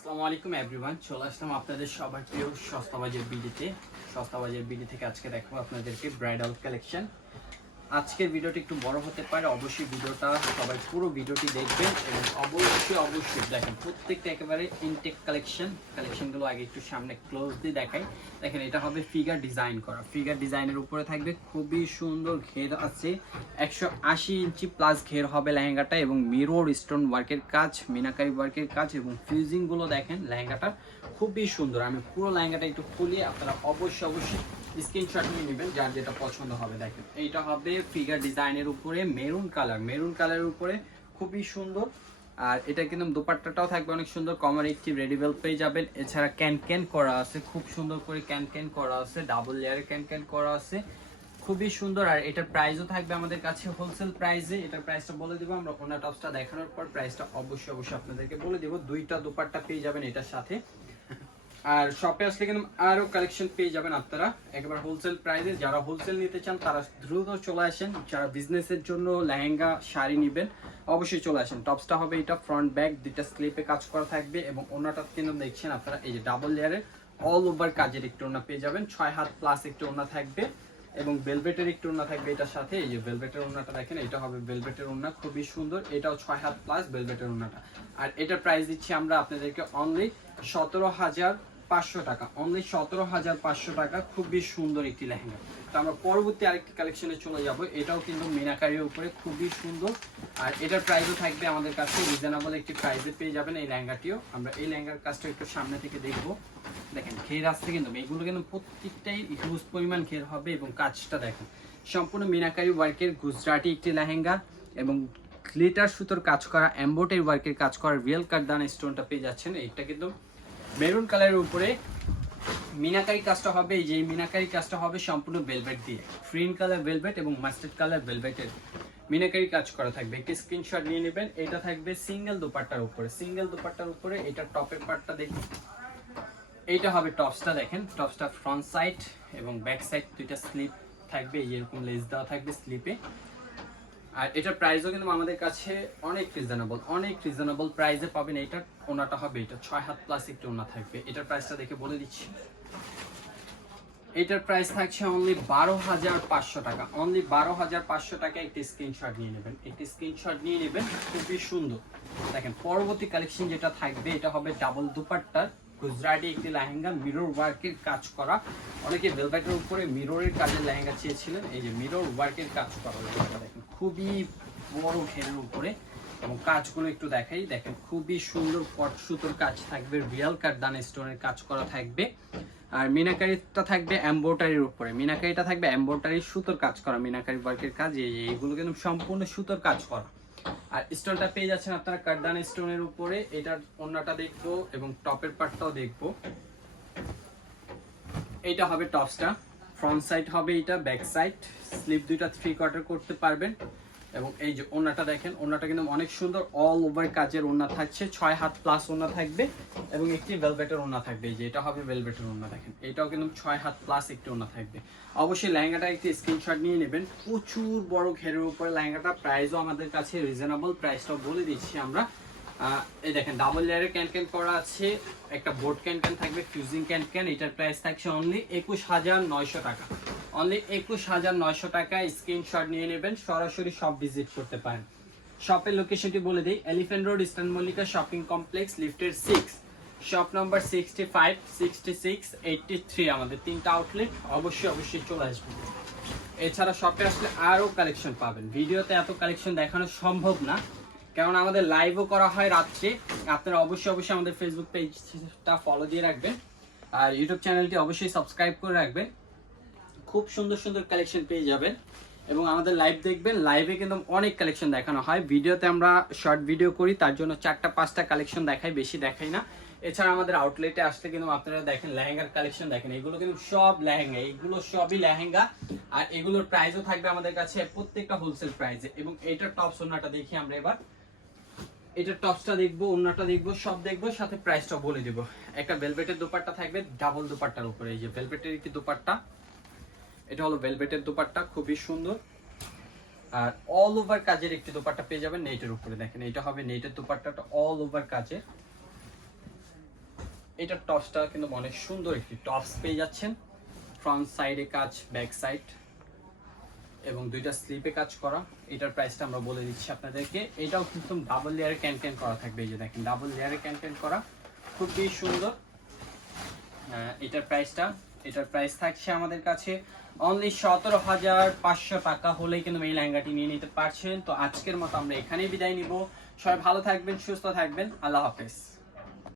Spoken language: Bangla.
আসসালামু আলাইকুম এভরিওয়ান চলে আসলাম আপনাদের সবার প্রিয় সস্তাবাজের বিডিতে। সস্তাবাজের বিডি থেকে আজকে দেখাবো আপনাদেরকে ব্রাইডাল কালেকশন আজকের ভিডিওটি একটু বড় হতে পারে, অবশ্যই ভিডিওটা সবাই পুরো ভিডিওটি দেখবেন এবং অবশ্যই অবশ্যই দেখেন প্রত্যেকটা একেবারে ইনটেক কালেকশন কালেকশনগুলো আগে একটু সামনে ক্লোজলি দেখাই। দেখেন এটা হবে ফিগার ডিজাইন করা। ফিগার ডিজাইনের উপরে থাকবে, খুবই সুন্দর ঘের আছে। একশো আশি ইঞ্চি প্লাস ঘের হবে লেহেঙ্গাটা এবং মিরর স্টোন ওয়ার্কের কাজ, মিনাকারি ওয়ার্কের কাজ এবং ফিউজিংগুলো দেখেন লেহেঙ্গাটা। খুবই সুন্দর। আমি পুরো লেহেঙ্গাটা একটু খুলিয়ে আপনারা অবশ্যই অবশ্যই স্ক্রিনশট নিয়ে নেবেন, যার যেটা পছন্দ হবে। দেখেন, এইটা হবে ফিগার ডিজাইনের উপরে মেরুন কালার মেরুন কালারের উপরে খুবই সুন্দর। আর এটা কিন্তু দোপাট্টাটাও থাকবে অনেক সুন্দর। কমার একটি রেডিবেল পেয়ে যাবেন। এছাড়া ক্যান ক্যান করা আছে, খুব সুন্দর করে ক্যান ক্যান করা আছে ডাবল লেয়ারে ক্যান ক্যান করা আছে। খুবই সুন্দর। আর এটার প্রাইসও থাকবে আমাদের কাছে হোলসেল প্রাইসে এটার প্রাইসটা বলে দেবো আমরা ওনার টপসটা দেখানোর পর। প্রাইসটা অবশ্যই অবশ্যই আপনাদেরকে বলে দেবো। দুইটা দোপাট্টা পেয়ে যাবেন এটার সাথে। আর শপে আসলে কিন্তু আরও কালেকশন পেয়ে যাবেন আপনারা। একেবারে হোলসেল প্রাইসে যারা হোলসেল নিতে চান, তারা দ্রুত চলে আসেন। যারা বিজনেসের জন্য লেহেঙ্গা, শাড়ি নেবেন, অবশ্যই চলে আসেন। টপসটা হবে এটা ফ্রন্ট ব্যাক দুইটা স্লিপে কাজ করা থাকবে এবং ওনাটা কিন্তু দেখছেন আপনারা, এই যে ডাবল লেয়ারের অল ওভার কাজের একটু ওনা পেয়ে যাবেন। ছয় হাত প্লাস একটু ওনা থাকবে এবং ভেলভেটের একটু ওনা থাকবে এটার সাথে। এই যে ভেলভেটের ওনাটা দেখেন, এটা হবে ভেলভেটের ওনা খুবই সুন্দর। এটাও ছয় হাত প্লাস ভেলভেটের ওনাটা আর এটার প্রাইস দিচ্ছি আমরা আপনাদেরকে অনলি সতেরো হাজার পাঁচশো টাকা। অনলি সতেরো হাজার পাঁচশো টাকা। খুবই সুন্দর একটি লেহেঙ্গা। তো আমরা পরবর্তী আরেকটি কালেকশনে চলে যাব। এটাও কিন্তু মিনাকারির উপরে খুবই সুন্দর। আর এটার প্রাইসও থাকবে আমাদের কাছে রিজনেবল একটি প্রাইসে পেয়ে যাবেন এই লেহেঙ্গাটিও। আমরা এই লেহেঙ্গার কাজটা একটু সামনে থেকে দেখব। দেখেন, ঘের আসছে কিন্তু, এগুলো কিন্তু প্রত্যেকটাই হিউজ পরিমাণ ঘের হবে এবং কাজটা দেখেন। সম্পূর্ণ মিনাকারি ওয়ার্কের গুজরাটি একটি লেহেঙ্গা এবং গ্লিটার সুতোর কাজ করা এম্বোটারি ওয়ার্কের কাজ করা রিয়েল কারদান স্টোনটা পেয়ে যাচ্ছেন। এটা কিন্তু মেরুন কালারের উপরে মিনাকারি কাজটা হবে, এই যে মিনাকারি কাজটা হবে সম্পূর্ণ ভেলভেট দিয়ে। গ্রিন কালার ভেলভেট এবং মাস্টার্ড কালার ভেলভেটের মিনাকারি কাজ করা থাকবে। একটি স্ক্রিনশট নিয়ে নেবেন, এটা থাকবে সিঙ্গেল দোপাট্টার উপরে। সিঙ্গেল দোপাট্টার উপরে এটা টপের পার্টটা দেখুন এইটা হবে টপসটা দেখেন টপসটা ফ্রন্ট সাইড এবং ব্যাক সাইড দুইটা স্লিপ থাকবে এরকম লেস দেওয়া থাকবে স্লিপে আর এটার প্রাইসও কিন্তু আমাদের কাছে অনেক রিজনেবল অনেক রিজনেবল প্রাইসে পাবেন। ওনাটা হবে, এটা ছয় হাত প্লাস একটু ওনা থাকবে। এটার প্রাইসটা দেখে বলে দিচ্ছি। এটার প্রাইস থাকছে অনলি বারো হাজার পাঁচশো টাকা। অনলি বারো হাজার পাঁচশো টাকা একটি স্ক্রিনশট নিয়ে নেবেন। একটি স্ক্রিনশট নিয়ে নেবেন, খুবই সুন্দর। দেখেন, পরবর্তী কালেকশন যেটা থাকবে, এটা হবে ডাবল দুপাট্টার গুজরাটি একটি লেহেঙ্গা মিরর ওয়ার্কের কাজ করা। অনেকে ভেলভেটের উপরে মিররের কাজের লেহেঙ্গা চেয়েছিলেন। এই যে মিরর ওয়ার্কের কাজ করা দেখেন, খুবই বড় ঘেরের উপরে। এবং কাজগুলো একটু দেখাই, দেখেন, খুবই সুন্দর পট সুতোর কাজ থাকবে রিয়াল কারদান স্টোনের কাজ করা থাকবে। আর মিনাকারিটা থাকবে এম্বোটারির উপরে। মিনাকারিটা থাকবে এম্বোটারির সুতোর কাজ করা, মিনাকারি ওয়ার্কের কাজ। এইগুলো কিন্তু সম্পূর্ণ সুতোর কাজ করা। আর স্টোনটা পেয়ে যাচ্ছেন আপনারা কারদান স্টোনের উপরে। এটার অন্যটা দেখব এবং টপের পার্টটাও দেখব। এটা হবে টপসটা ফ্রন্ট সাইড হবে এটা ব্যাক সাইড স্লিপ দুইটা থ্রি কোয়ার্টার করতে পারবেন। এবং এই যে ওনাটা দেখেন ওনাটা কিন্তু অনেক সুন্দর অল ওভার কাজের ওনা থাকছে, ছয় হাত প্লাস ওনা থাকবে এবং একটি ভেলভেটের ওনা থাকবে। এই যে এটা হবে ভেলভেটের ওনা দেখেন, এটাও কিন্তু ছয় হাত প্লাস একটি ওনা থাকবে। অবশ্যই লেহেঙ্গাটা একটি স্ক্রিনশট নিয়ে নেবেন। প্রচুর বড় ঘেরের উপরে লেহেঙ্গাটা প্রাইসও আমাদের কাছে রিজনেবল প্রাইসটাও বলে দিচ্ছি আমরা। এই দেখেন ডাবল লেয়ারের ক্যান ক্যান করা আছে, একটা বোর্ড ক্যান ক্যান থাকবে ফিউজিং ক্যান ক্যান এটার প্রাইস থাকছে অনলি একুশ হাজার নয়শো টাকা। অনলি একুশ হাজার নয়শো টাকায় স্ক্রিনশট নিয়ে নেবেন, সরাসরি সব ভিজিট করতে পারেন। শপের লোকেশনটি বলে দিই Elephant Road Eastern Mallika shopping complex লিফটের six shop number sixty five sixty six eighty three আমাদের তিনটা আউটলেট অবশ্যই অবশ্যই চলে আসবে এছাড়া শপে আসলে আরও কালেকশন পাবেন। ভিডিওতে এত কালেকশন দেখানো সম্ভব না কারণ আমাদের লাইভও করা হয় রাত্রে। আপনারা অবশ্যই অবশ্যই আমাদের ফেসবুক পেজটা ফলো দিয়ে রাখবেন। আর ইউটিউব চ্যানেলটি অবশ্যই সাবস্ক্রাইব করে রাখবেন। খুব সুন্দর সুন্দর কালেকশন পেয়ে যাবেন। এবং আমাদের লাইভ দেখবেন লাইভে কিন্তু অনেক কালেকশন দেখানো হয়। ভিডিওতে আমরা শর্ট ভিডিও করি, তার জন্য চারটা, পাঁচটা কালেকশন দেখাই, বেশি দেখাই না। এছাড়া আমাদের আউটলেটে আসলে কিন্তু আপনারা দেখেন, লেহেঙ্গার কালেকশন দেখেন। এগুলো কিন্তু সব লেহেঙ্গা, এগুলো সবই লেহেঙ্গা। আর এগুলোর প্রাইসও থাকবে আমাদের কাছে প্রত্যেকটা হোলসেল প্রাইসে এবং এইটার টপ সোনাটা দেখি আমরা এবার। এটার টপসটা দেখব অন্যটা দেখব, সব দেখব, সাথে প্রাইসটা বলে দিব। একটা ভেলভেটের দোপাট্টা থাকবে ডাবল দোপাট্টার উপরে, এই যে ভেলভেটের একটি দোপাট্টা? এটা হলো ভেলভেটের দোপাট্টা, খুবই সুন্দর। আর অল ওভার কাজের একটি দোপাট্টা পেয়ে যাবেন নেটের উপরে। দেখেন, এটা হবে নেটের দোপাট্টাটা অল ওভার কাজের। এটার টপসটা কিন্তু অনেক সুন্দর একটি টপস পেয়ে যাচ্ছেন। ফ্রন্ট সাইডে কাজ ব্যাক সাইড এবং দুইটা স্লিপে কাজ করা। এটার প্রাইসটা আমরা বলে দিচ্ছি আপনাদেরকে। এটাও কিন্তু ডাবল লেয়ারে ক্যান ক্যান করা থাকবে। এই যে দেখেন ডাবল লেয়ারে ক্যান ক্যান করা। খুবই সুন্দর। এটার প্রাইসটা এটার প্রাইস থাকছে আমাদের কাছে অনলি সতেরো হাজার পাঁচশো টাকা হলেই কিন্তু এই লেহেঙ্গাটি নিয়ে নিতে পারছেন। তো আজকের মতো আমরা এখানেই বিদায় নিব। সবাই ভালো থাকবেন, সুস্থ থাকবেন। আল্লাহ হাফেজ।